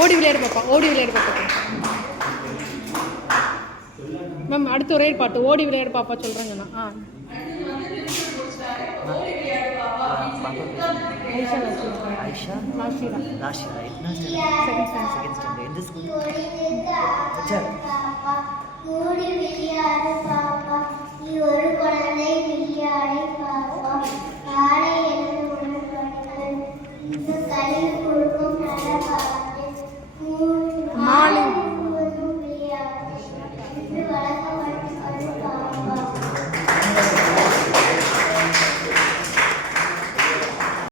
ஓடி விளையாடு பாப்பா, ஓடி விளையாடு பாப்பா. மேம் அடுத்த ஒரே பாட்டு ஓடி விளையாடு பாப்பா சொல்கிறேங்கண்ணா. ஓடி விளையாடு பாப்பா, நீ ஒரு குழந்தை விளையாடு.